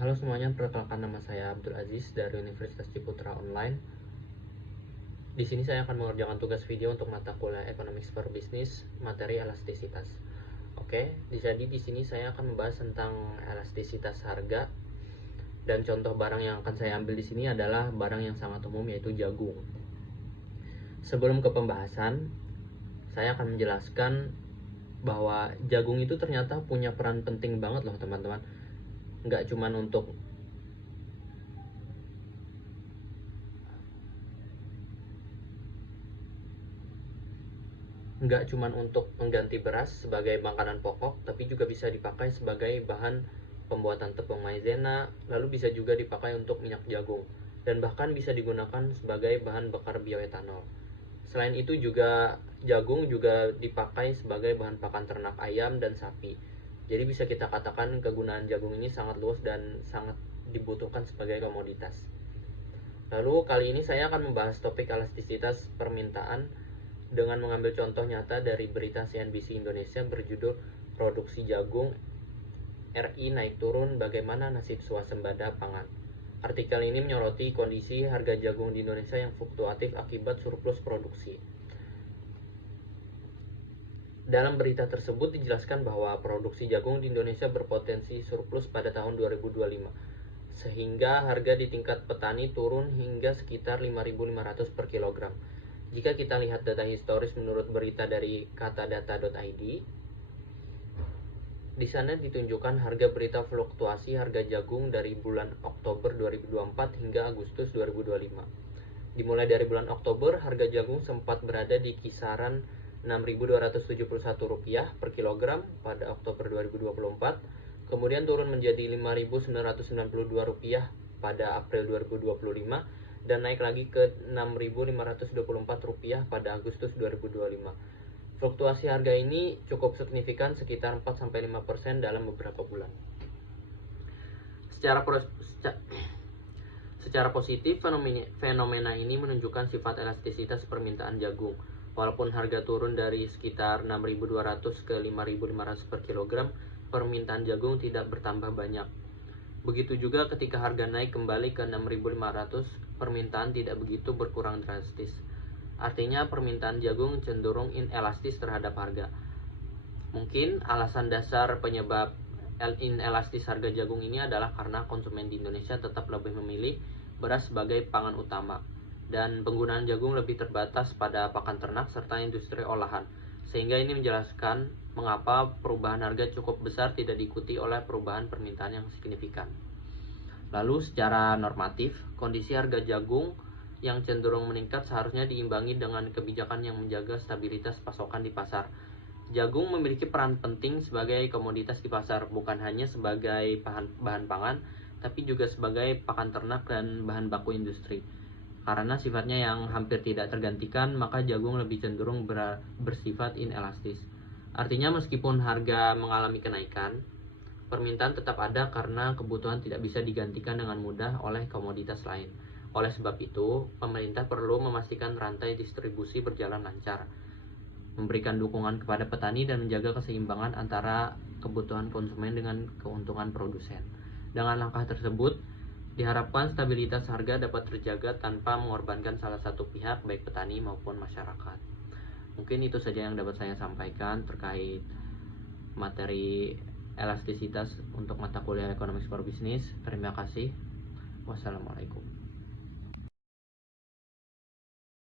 Halo semuanya, perkenalkan nama saya Abdul Aziz dari Universitas Ciputra Online. Di sini saya akan mengerjakan tugas video untuk mata kuliah Economics for Business, materi elastisitas. Oke, jadi di sini saya akan membahas tentang elastisitas harga, dan contoh barang yang akan saya ambil di sini adalah barang yang sangat umum, yaitu jagung. Sebelum ke pembahasan, saya akan menjelaskan bahwa jagung itu ternyata punya peran penting banget loh teman-teman. Nggak cuman untuk mengganti beras sebagai makanan pokok, tapi juga bisa dipakai sebagai bahan pembuatan tepung maizena, lalu bisa juga dipakai untuk minyak jagung, dan bahkan bisa digunakan sebagai bahan bakar bioetanol. Selain itu juga jagung juga dipakai sebagai bahan pakan ternak ayam dan sapi. Jadi bisa kita katakan kegunaan jagung ini sangat luas dan sangat dibutuhkan sebagai komoditas. Lalu kali ini saya akan membahas topik elastisitas permintaan dengan mengambil contoh nyata dari berita CNBC Indonesia berjudul Produksi Jagung RI naik turun, bagaimana nasib swasembada pangan. Artikel ini menyoroti kondisi harga jagung di Indonesia yang fluktuatif akibat surplus produksi. Dalam berita tersebut dijelaskan bahwa produksi jagung di Indonesia berpotensi surplus pada tahun 2025, sehingga harga di tingkat petani turun hingga sekitar 5.500 per kilogram. Jika kita lihat data historis menurut berita dari katadata.id, di sana ditunjukkan harga berita fluktuasi harga jagung dari bulan Oktober 2024 hingga Agustus 2025. Dimulai dari bulan Oktober, harga jagung sempat berada di kisaran Rp6.271 per kilogram pada Oktober 2024, kemudian turun menjadi Rp5.992 pada April 2025, dan naik lagi ke Rp6.524 pada Agustus 2025. Fluktuasi harga ini cukup signifikan, sekitar 4-5% dalam beberapa bulan. Secara positif, fenomena ini menunjukkan sifat elastisitas permintaan jagung. Walaupun harga turun dari sekitar 6.200 ke 5.500 per kilogram, permintaan jagung tidak bertambah banyak. Begitu juga ketika harga naik kembali ke 6.500, permintaan tidak begitu berkurang drastis. Artinya permintaan jagung cenderung inelastis terhadap harga. Mungkin alasan dasar penyebab inelastis harga jagung ini adalah karena konsumen di Indonesia tetap lebih memilih beras sebagai pangan utama, dan penggunaan jagung lebih terbatas pada pakan ternak serta industri olahan, sehingga ini menjelaskan mengapa perubahan harga cukup besar tidak diikuti oleh perubahan permintaan yang signifikan. Lalu secara normatif, kondisi harga jagung yang cenderung meningkat seharusnya diimbangi dengan kebijakan yang menjaga stabilitas pasokan di pasar. Jagung memiliki peran penting sebagai komoditas di pasar, bukan hanya sebagai bahan pangan, tapi juga sebagai pakan ternak dan bahan baku industri. Karena sifatnya yang hampir tidak tergantikan, maka jagung lebih cenderung bersifat inelastis. Artinya meskipun harga mengalami kenaikan, permintaan tetap ada karena kebutuhan tidak bisa digantikan dengan mudah oleh komoditas lain. Oleh sebab itu, pemerintah perlu memastikan rantai distribusi berjalan lancar, memberikan dukungan kepada petani, dan menjaga keseimbangan antara kebutuhan konsumen dengan keuntungan produsen. Dengan langkah tersebut, diharapkan stabilitas harga dapat terjaga tanpa mengorbankan salah satu pihak, baik petani maupun masyarakat. Mungkin itu saja yang dapat saya sampaikan terkait materi elastisitas untuk mata kuliah Economics for Business. Terima kasih. Wassalamualaikum.